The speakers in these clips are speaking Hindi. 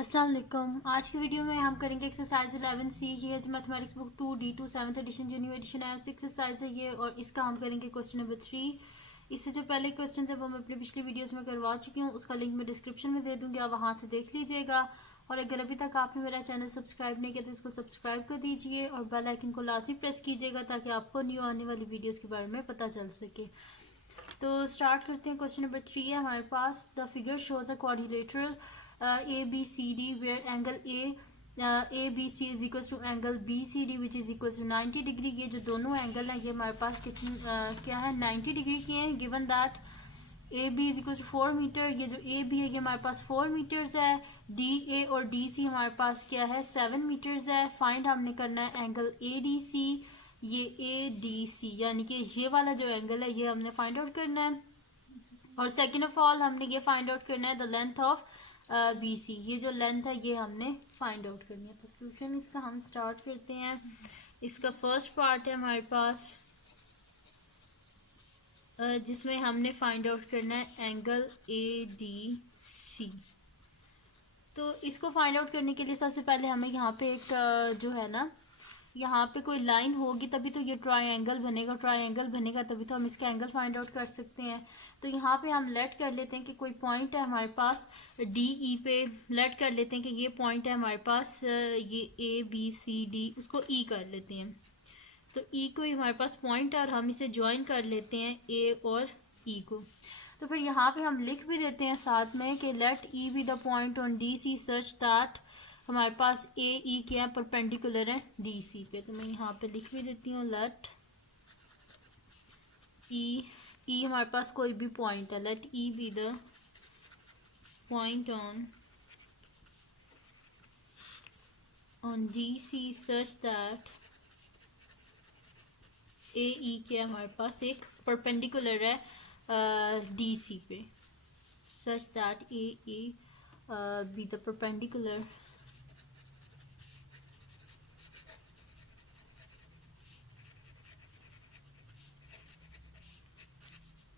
अस्सलाम वालेकुम। आज की वीडियो में हम करेंगे एक्सरसाइज 11C। ये है mathematics book 2D2 7th edition जो न्यू एडिशन है, एक्सरसाइज है ये, और इसका हम करेंगे क्वेश्चन नंबर 3। इससे जो पहले क्वेश्चन जब हम अपनी पिछली वीडियोस में करवा चुकी हूँ, उसका लिंक मैं डिस्क्रिप्शन में दे दूँगी, आप वहाँ से देख लीजिएगा। और अगर अभी तक आपने मेरा चैनल सब्सक्राइब नहीं किया तो इसको सब्सक्राइब कर दीजिए और बेल आइकन को लाजमी प्रेस कीजिएगा ताकि आपको न्यू आने वाली वीडियोज़ के बारे में पता चल सके। तो स्टार्ट करते हैं। क्वेश्चन नंबर 3 है हमारे पास। The figure shows a quadrilateral A B C D where angle A B C is equal to angle B C D which is equal to 90 degree. ये जो दोनों एंगल हैं ये हमारे पास कितनी क्या है, 90 डिग्री के हैं। Given that A B is equal to 4 metre, ये जो ए बी है ये हमारे पास 4 मीटर्स है। डी ए और डी सी हमारे पास क्या है, 7 मीटर्स है। फाइंड हमने करना है एंगल ए डी सी, ये ए डी सी यानी कि ये वाला जो एंगल है ये हमने फाइंड आउट करना है। और सेकेंड ऑफ ऑल हमने ये फाइंड आउट करना है the length of B C, ये जो लेंथ है ये हमने फाइंड आउट करनी है। तो सोल्यूशन इसका हम स्टार्ट करते हैं। इसका फर्स्ट पार्ट है हमारे पास जिसमें हमने फाइंड आउट करना है एंगल ए डी सी। तो इसको फाइंड आउट करने के लिए सबसे पहले हमें यहाँ पे एक जो है ना, यहाँ पे कोई लाइन होगी तभी तो ये ट्रायंगल बनेगा, ट्रायंगल बनेगा तभी तो हम इसका एंगल फाइंड आउट कर सकते हैं। तो यहाँ पे हम लेट कर लेते हैं कि कोई पॉइंट है हमारे पास डी ई पे, लेट कर लेते हैं कि ये पॉइंट है हमारे पास ये ए बी सी डी, उसको ई कर लेते हैं। तो ई को हमारे पास पॉइंट है और हम इसे ज्वाइन कर लेते हैं ए और ई को। तो फिर यहाँ पे हम लिख भी देते हैं साथ में कि let E be the point on D C such that हमारे पास ए ई क्या है, परपेंडिकुलर है डी सी पे। तो मैं यहाँ पे लिख भी देती हूँ लेट ई, ई हमारे पास कोई भी पॉइंट है, let E be the point on D C such that A E क्या हमारे पास एक परपेंडिकुलर है डी सी पे, such that A E be the perpendicular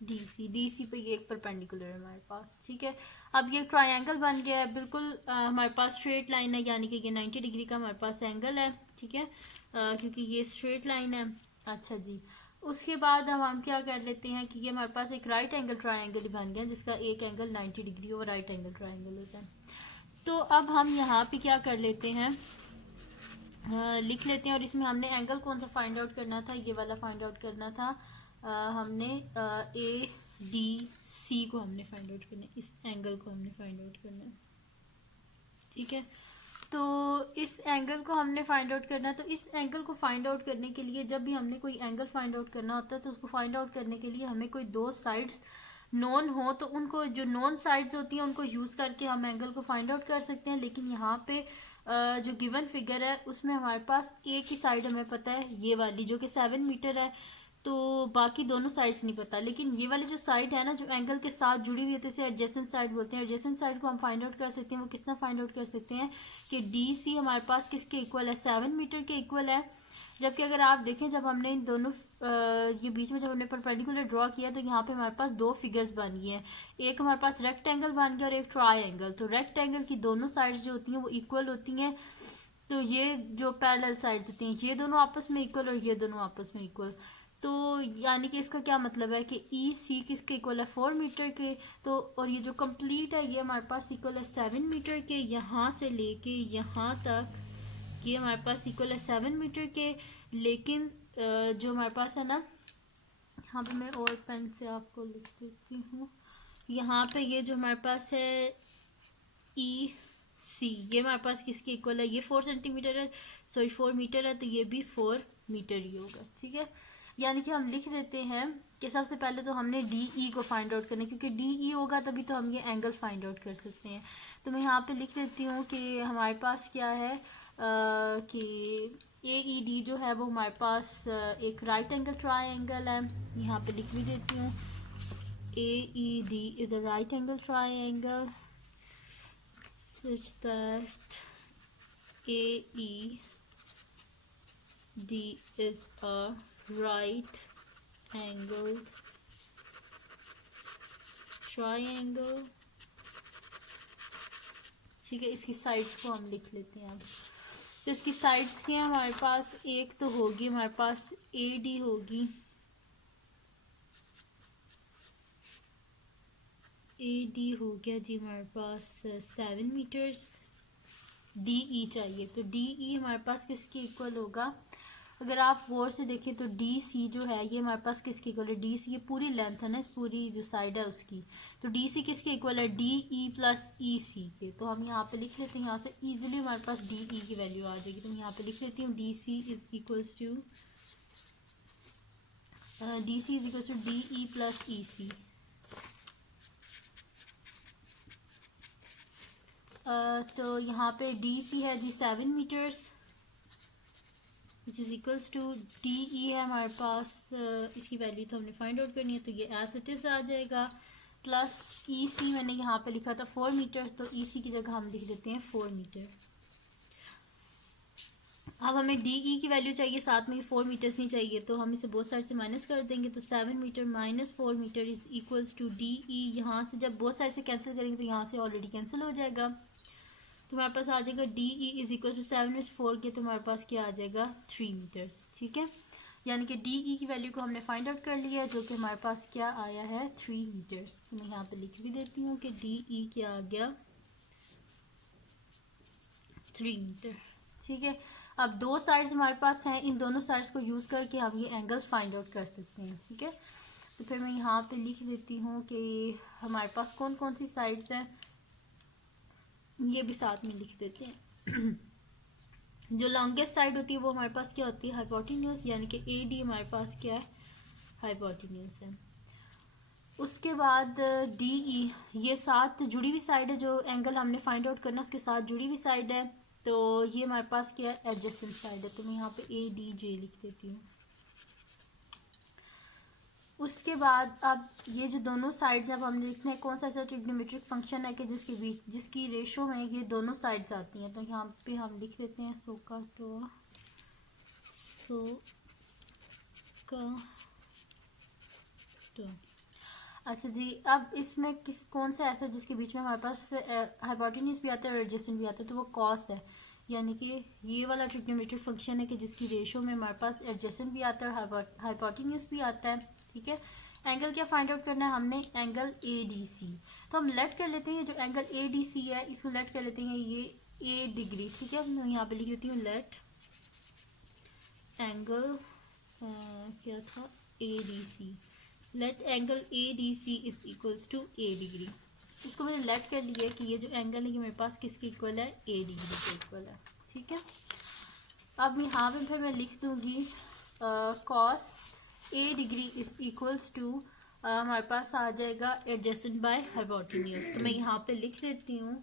D C पे ये एक परपेंडिकुलर है हमारे पास। ठीक है, अब ये ट्रायंगल बन गया है बिल्कुल हमारे पास स्ट्रेट लाइन है, यानी कि ये 90 डिग्री का हमारे पास एंगल है। ठीक है, क्योंकि ये स्ट्रेट लाइन है। अच्छा जी, उसके बाद हम क्या कर लेते हैं कि ये हमारे पास एक राइट एंगल ट्रायंगल बन गया जिसका एक एंगल 90 डिग्री और राइट एंगल ट्रायंगल होता है। तो अब हम यहाँ पे क्या कर लेते हैं, लिख लेते हैं। और इसमें हमने एंगल कौन सा फाइंड आउट करना था, ये वाला फाइंड आउट करना था। हमने ए डी सी को हमने फाइंड आउट करना है, इस एंगल को हमने फाइंड आउट करना है। ठीक है, तो इस एंगल को हमने फाइंड आउट करना है। तो इस एंगल को फाइंड आउट करने के लिए जब भी हमने कोई एंगल फाइंड आउट करना होता है तो उसको फाइंड आउट करने के लिए हमें कोई दो साइड्स नोन हो, तो उनको जो नोन साइड्स होती हैं उनको यूज़ करके हम एंगल को फाइंड आउट कर सकते हैं। लेकिन यहाँ पे जो गिवन फिगर है उसमें हमारे पास एक ही साइड हमें पता है, ये वाली जो कि 7 मीटर है, तो बाकी दोनों साइड्स नहीं पता। लेकिन ये वाली जो साइड है ना जो एंगल के साथ जुड़ी हुई है तो इसे एडजेसेंट साइड बोलते हैं। एडजेसेंट साइड को हम फाइंड आउट कर सकते हैं। वो कितना फाइंड आउट कर सकते हैं कि डी सी हमारे पास किसके इक्वल है, 7 मीटर के इक्वल है। जबकि अगर आप देखें जब हमने इन दोनों ये बीच में जब हमने परपेंडिकुलर ड्रॉ किया तो यहाँ पे हमारे पास दो फिगर्स बन गई हैं, एक हमारे पास रेक्टेंगल बन गया और एक ट्रायंगल। तो रेक्टेंगल की दोनों साइड्स जो होती हैं वो इक्वल होती हैं, तो ये जो पैरेलल साइड्स होती हैं ये दोनों आपस में इक्वल और ये दोनों आपस में इक्वल। तो यानी कि इसका क्या मतलब है कि ई सी किसके इक्वल है, 4 मीटर के। तो और ये जो कंप्लीट है ये हमारे पास इक्वल है 7 मीटर के, यहाँ से लेके यहाँ तक ये हमारे पास इक्वल है 7 मीटर के। लेकिन जो हमारे पास है ना, यहाँ पे मैं और पेन से आपको लिख देती हूँ। यहाँ पे ये जो हमारे पास है ई सी, ये हमारे पास किसके इक्वल है, ये 4 सेंटीमीटर है, सॉरी 4 मीटर है, तो ये भी 4 मीटर ही होगा। ठीक है, यानी कि हम लिख देते हैं कि सबसे पहले तो हमने डी ई को फाइंड आउट करना है, क्योंकि डी ई होगा तभी तो हम ये एंगल फाइंड आउट कर सकते हैं। तो मैं यहाँ पे लिख देती हूँ कि हमारे पास क्या है कि ए ई डी जो है वो हमारे पास एक राइट एंगल ट्रायंगल है। यहाँ पे लिख भी देती हूँ A E D is a right angle triangle such that AED is a right angled triangle। ठीक है, इसकी साइड्स को हम लिख लेते हैं अब। तो इसकी साइड्स क्या है हमारे पास, एक तो होगी हमारे पास AD होगी, AD हो गया जी हमारे पास 7 मीटर्स। DE चाहिए, तो DE हमारे पास किसके इक्वल होगा, अगर आप गौर से देखें तो DC जो है ये हमारे पास किसके इक्वल है, DC की पूरी लेंथ है ना, इस पूरी जो साइड है उसकी, तो DC किसके इक्वल है, DE प्लस EC के। तो हम यहाँ पे लिख लेते हैं, यहाँ से इजीली हमारे पास DE की वैल्यू आ जाएगी। तो मैं यहाँ पे लिख लेती हूँ DC is equals to DE plus EC। तो यहाँ पे DC है जी 7 metres, which is equals to DE है हमारे पास, इसकी वैल्यू तो हमने फाइंड आउट करनी है, तो ये एज इट इज़ आ जाएगा, प्लस EC मैंने यहाँ पे लिखा था 4 मीटर्स, तो EC की जगह हम लिख देते हैं 4 मीटर। अब हमें DE की वैल्यू चाहिए, साथ में 4 मीटर्स नहीं चाहिए, तो हम इसे बोथ साइड से माइनस कर देंगे, तो 7 metre minus 4 metre is equals to DE। यहाँ से जब बोथ साइड से कैंसिल करेंगे तो यहाँ से ऑलरेडी कैंसिल हो जाएगा, तो हमारे पास आ जाएगा DE इज इक्वल टू 7 में 4 के, तो हमारे पास क्या आ जाएगा 3 मीटर्स। ठीक है, यानी कि DE की वैल्यू को हमने फाइंड आउट कर लिया है, जो कि हमारे पास क्या आया है 3 मीटर्स। तो मैं यहाँ पे लिख भी देती हूँ कि DE क्या आ गया 3 मीटर। ठीक है, अब दो साइड्स हमारे पास हैं, इन दोनों साइड्स को यूज़ करके हम ये एंगल्स फाइंड आउट कर सकते हैं। ठीक है, तो फिर मैं यहाँ पे लिख देती हूँ कि हमारे पास कौन कौन सी साइड्स हैं, ये भी साथ में लिख देते हैं। जो लॉन्गेस्ट साइड होती है वो हमारे पास क्या होती है, हाइपोटेन्यूज, यानी कि AD हमारे पास क्या है, हाइपोटेन्यूज है। उसके बाद DE, ये साथ जुड़ी हुई साइड है, जो एंगल हमने फाइंड आउट करना उसके साथ जुड़ी हुई साइड है, तो ये हमारे पास क्या है, एडजेसेंट साइड है, तो मैं यहाँ पे ADJ लिख देती हूँ। उसके बाद अब ये जो दोनों साइड्स अब हमने लिखना है कौन सा ऐसा ट्रिग्नोमेट्रिक फंक्शन है कि जिसकी रेशो में ये दोनों साइड्स आती हैं, तो यहाँ पे हम लिख लेते हैं अच्छा जी, अब इसमें कौन सा ऐसा जिसके बीच में हमारे पास हाइपोटेन्यूज भी आता है और एडजेसेंट भी आता है, तो वो कॉस है, यानी कि ये वाला ट्रिग्नोमेट्रिक फंक्शन है कि जिसकी रेशो में हमारे पास एडजेसेंट भी आता है और हाइपोटेन्यूज भी आता है। ठीक है, एंगल क्या फाइंड आउट करना है हमने, एंगल ADC। तो हम लेट कर लेते हैं जो एंगल ADC है, इसको लेट कर लेते हैं ये A डिग्री। ठीक है, मैं यहाँ पे लिख देती हूँ लेट एंगल क्या था, ADC, let angle ADC is equals to A degree. इसको मैंने लेट कर लिया कि ये जो एंगल है ये मेरे पास किसके इक्वल है, A डिग्री के इक्वल है। ठीक है, अब यहाँ पे फिर मैं लिख दूँगी cos A degree is equals to हमारे पास आ जाएगा एडजेसेंट बाय हाइपोटेन्यूज। तो मैं यहाँ पे लिख देती हूँ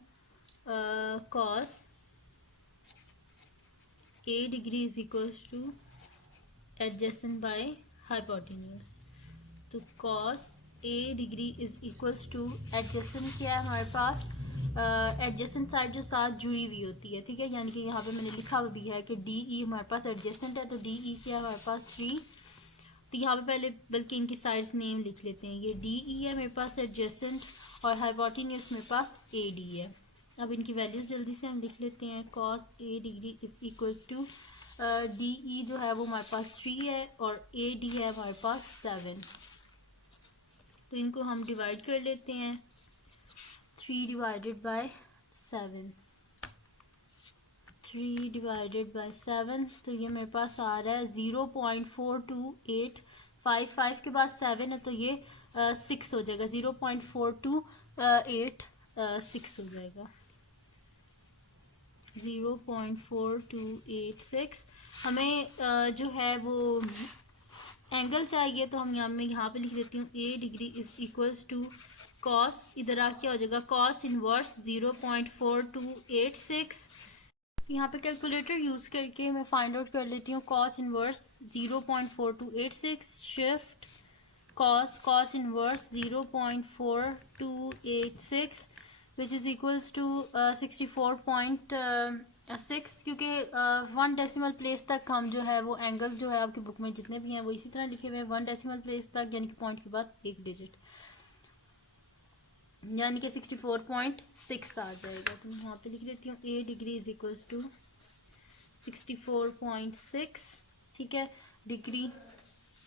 cos A degree is equals to adjacent by hypotenuse. तो cos A degree is equals to adjacent क्या है हमारे पास, एडजेसेंट साइड जो साथ जुड़ी हुई होती है। ठीक है, यानी कि यहाँ पे मैंने लिखा भी है कि DE हमारे पास एडजेसेंट है, तो DE क्या है हमारे पास 3। तो यहाँ पे पहले बल्कि इनकी साइड्स नेम लिख लेते हैं, ये DE है मेरे पास एडजेसेंट और हाइपोटेन्यूज मेरे पास AD है। अब इनकी वैल्यूज जल्दी से हम लिख लेते हैं, cos A degree is equals to DE जो है वो हमारे पास 3 है और AD है हमारे पास 7। तो इनको हम डिवाइड कर लेते हैं, 3 डिवाइडेड बाय 7, 3 डिवाइडेड बाय 7, तो ये मेरे पास आ रहा है 0.42855 के बाद 7 है, तो ये 6 हो जाएगा, 0.4286 हो जाएगा, 0.4286। हमें जो है वो एंगल चाहिए, तो हम यहाँ पे लिख देती हूँ A degree is equals to cos, इधर आ क्या हो जाएगा, कॉस इनवर्स 0.4286। यहाँ पे कैलकुलेटर यूज़ करके मैं फाइंड आउट कर लेती हूँ cos inverse 0.4286 shift cos inverse 0.4286 which is equals to 64.6, क्योंकि 1 डेसिमल प्लेस तक हम जो है वो एंगल जो है आपकी बुक में जितने भी हैं वो इसी तरह लिखे हुए हैं 1 डेसिमल प्लेस तक, यानी कि पॉइंट के बाद एक डिजिट। यानी कि 64.6 आ जाएगा। तो मैं यहाँ पे लिख देती हूँ A degree is equals to 64.6, ठीक है, डिग्री।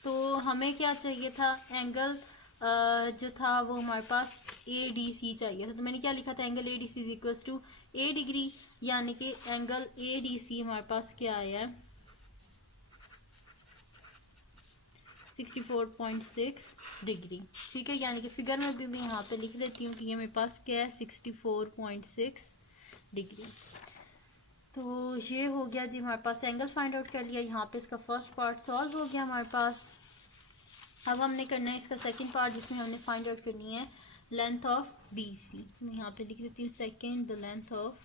तो हमें क्या चाहिए था, एंगल जो था वो हमारे पास ADC चाहिए था। तो मैंने क्या लिखा था, angle ADC is equals to A degree, यानी कि एंगल ADC हमारे पास क्या आया है, 64.6 डिग्री, ठीक है। यानी कि फिगर में भी मैं यहाँ पे लिख देती हूँ कि ये मेरे पास क्या है, 64.6 डिग्री। तो ये हो गया जी, हमारे पास एंगल फाइंड आउट कर लिया। यहाँ पे इसका फर्स्ट पार्ट सॉल्व हो गया हमारे पास। अब हमने करना है इसका सेकंड पार्ट, जिसमें हमने फाइंड आउट करनी है लेंथ ऑफ BC। मैं यहाँ पे लिख देती हूँ second, the length of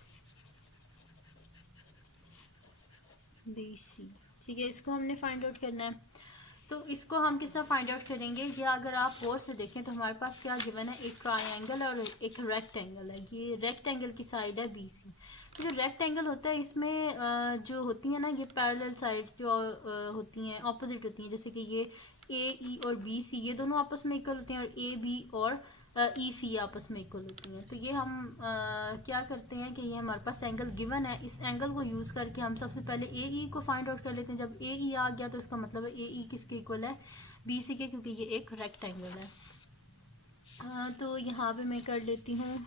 BC, ठीक है। इसको हमने फाइंड आउट करना है। तो इसको हम किस तरह फाइंड आउट करेंगे, या अगर आप गौर से देखें तो हमारे पास क्या गिवन है, एक ट्रायंगल और एक रेक्टेंगल है। ये रेक्टेंगल की साइड है BC। तो जो रेक्टेंगल होता है इसमें जो होती है ना, ये पैरेलल साइड जो होती हैं, ऑपोजिट होती हैं, जैसे कि ये AE और BC ये दोनों आपस में इक्वल होती हैं, और AB और EC आपस में इक्वल होती हैं। तो ये हम क्या करते हैं कि ये हमारे पास एंगल गिवन है, इस एंगल को यूज़ करके हम सबसे पहले AE को फाइंड आउट कर लेते हैं। जब AE आ गया तो इसका मतलब है AE किसके इक्वल है, BC के, क्योंकि ये एक रेक्टेंगल है। तो यहाँ पे मैं कर लेती हूँ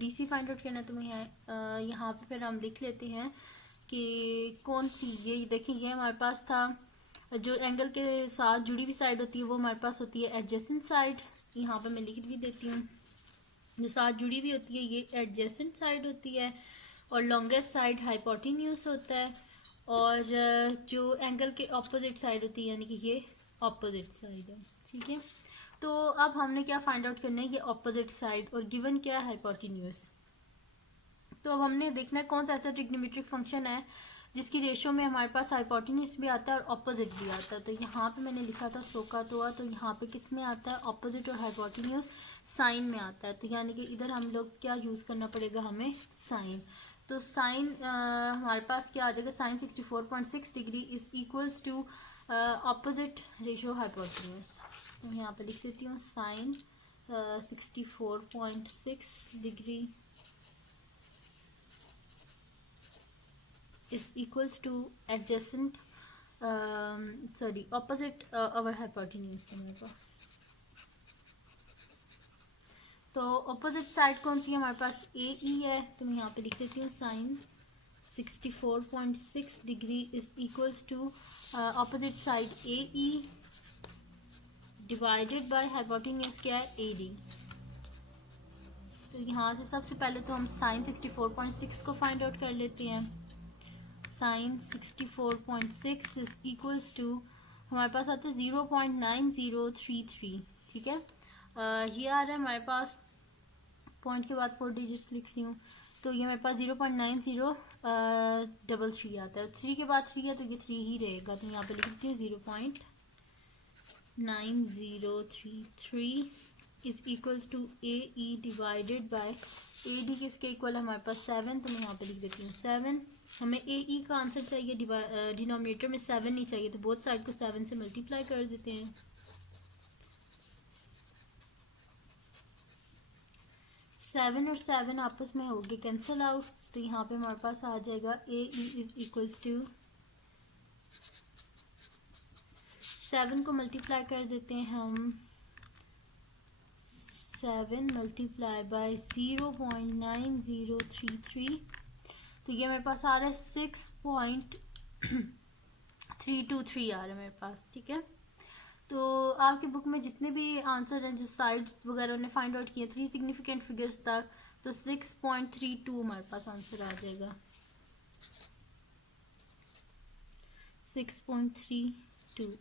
BC फाइंड आउट करना। तो मैं यहाँ पे फिर हम लिख लेते हैं कि कौन सी, ये देखिए ये हमारे पास था, जो एंगल के साथ जुड़ी हुई साइड होती है वो हमारे पास होती है एडजेसेंट साइड। यहाँ पे मैं लिख भी देती हूँ, जो साथ जुड़ी हुई होती है ये एडजेसेंट साइड होती है, और लॉन्गेस्ट साइड हाइपोटेन्यूज होता है, और जो एंगल के ऑपोजिट साइड होती है यानी कि ये ऑपोजिट साइड है, ठीक है। तो अब हमने क्या फाइंड आउट करना है, ये ऑपोजिट साइड, और गिवन क्या है, हाइपोटेन्यूज। तो अब हमने देखना है कौन सा ऐसा ट्रिग्नोमेट्रिक फंक्शन है जिसकी रेशो में हमारे पास हाइपोटेन्यूज भी आता है और ऑपोजिट भी आता है। तो यहाँ पे मैंने लिखा था SOHCAHTOA, तो यहाँ पे किस में आता है, ऑपोजिट और हाइपोटेन्यूज साइन में आता है। तो यानी कि इधर हम लोग क्या यूज़ करना पड़ेगा, हमें साइन। तो साइन हमारे पास क्या आ जाएगा, sine 64.6 degree is equals to opposite ratio hypotenuse. तो यहाँ पे लिख देती हूँ sine 64.6 degree is equals to adjacent opposite our hypotenuse है मेरे पास। तो ऑपोजिट साइड कौन सी है हमारे पास, AE है। तो मैं यहाँ पे लिख देती हूँ sine 64.6 degree is equals to opposite side AE divided by hypotenuse क्या है, AD। तो यहाँ से सबसे पहले तो हम साइन 64.6 को फाइंड आउट कर लेते हैं। साइन 64.6 इज इक्वल्स टू हमारे पास आता है 0.9033, ठीक है। ये आ रहा है हमारे पास, पॉइंट के बाद 4 डिजिट्स लिख रही हूँ, तो ये मेरे पास 0.9033 आता है। 3 के बाद 3 है तो ये 3 ही रहेगा। तो यहाँ पे लिख देती हूँ 0.9033 is equals to AE divided by AD किसके इक्वल है हमारे पास 7। तो मैं यहाँ पे लिख देती हूँ 7। हमें AE का आंसर चाहिए, डिनोमिनेटर में 7 नहीं चाहिए, तो बोथ साइड को 7 से मल्टीप्लाई कर देते हैं। 7 और 7 आपस में हो गए कैंसिल आउट। तो यहाँ पे हमारे पास आ जाएगा AE इज इक्वल्स टू 7 को मल्टीप्लाई कर देते हैं हम, 7 मल्टीप्लाई बाय 0.9033, तो ये मेरे पास आ रहा है 6.323 आ रहा है मेरे पास, ठीक है। तो आपकी बुक में जितने भी आंसर हैं जो साइड्स वगैरह ने फाइंड आउट किए 3 सिग्निफिकेंट फिगर्स तक, तो 6.32 हमारे पास आंसर आ जाएगा, 6.32।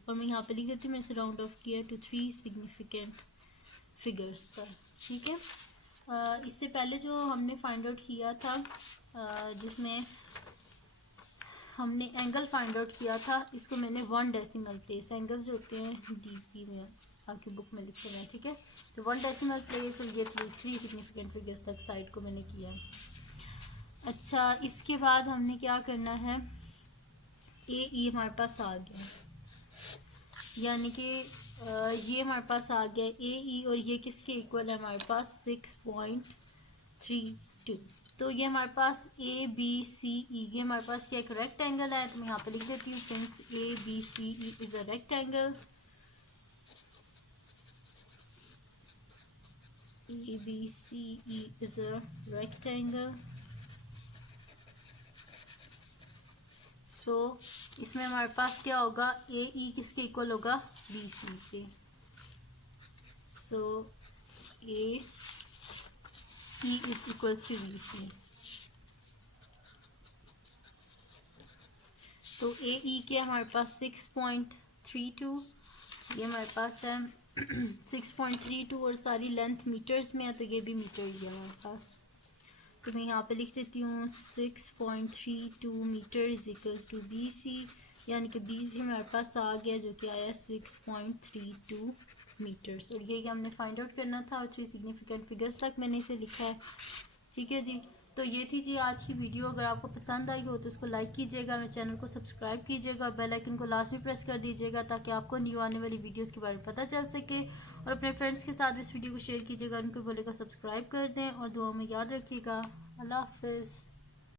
और मैं यहाँ पे लिख देती हूँ, मैंने राउंड ऑफ किया टू 3 सिग्निफिकेंट फिगर्स पर, ठीक है। इससे पहले जो हमने फाइंड आउट किया था जिसमें हमने एंगल फाइंड आउट किया था, इसको मैंने 1 डेसिमल प्लेस, एंगल्स जो होते हैं DP में आपकी बुक में लिखे हुए हैं, ठीक है। तो 1 डेसिमल प्लेस और ये 3 सिग्निफिकेंट फिगर्स तक साइड को मैंने किया। अच्छा, इसके बाद हमने क्या करना है, AE हमारे पास आ गया, यानी कि ये हमारे पास आ गया ए ई, और ये किसके इक्वल है हमारे पास 6.32। तो ये हमारे पास ए बी सी ई, ये हमारे पास क्या एक रेक्टेंगल है, तो मैं यहाँ पे लिख देती हूँ since A B C E is a rectangle, A B C E is a rectangle. So इसमें हमारे पास क्या होगा, ए ई किसके इक्वल होगा, बी सी के। So A E is equals to B C. तो ए ई के हमारे पास 6.32, ये हमारे पास है 6.32, और सारी लेंथ मीटर्स में है, तो ये भी मीटर ही है हमारे पास। तो मैं यहाँ पे लिख देती हूँ 6.32 metre is equal to B C, यानी कि बी सी हमारे पास आ गया जो कि आया 6.32 मीटर्स। और ये हमने फाइंड आउट करना था, और 3 सिग्निफिकेंट फिगर्स तक मैंने इसे लिखा है। ठीक है जी, तो ये थी जी आज की वीडियो। अगर आपको पसंद आई हो तो उसको लाइक कीजिएगा, मेरे चैनल को सब्सक्राइब कीजिएगा, और बेल आइकन को लास्ट में प्रेस कर दीजिएगा ताकि आपको न्यू आने वाली वीडियोस के बारे में पता चल सके। और अपने फ्रेंड्स के साथ भी इस वीडियो को शेयर कीजिएगा, उनको बोलेगा सब्सक्राइब कर दें, और दुआ में याद रखिएगा। अल्लाह हाफिज़।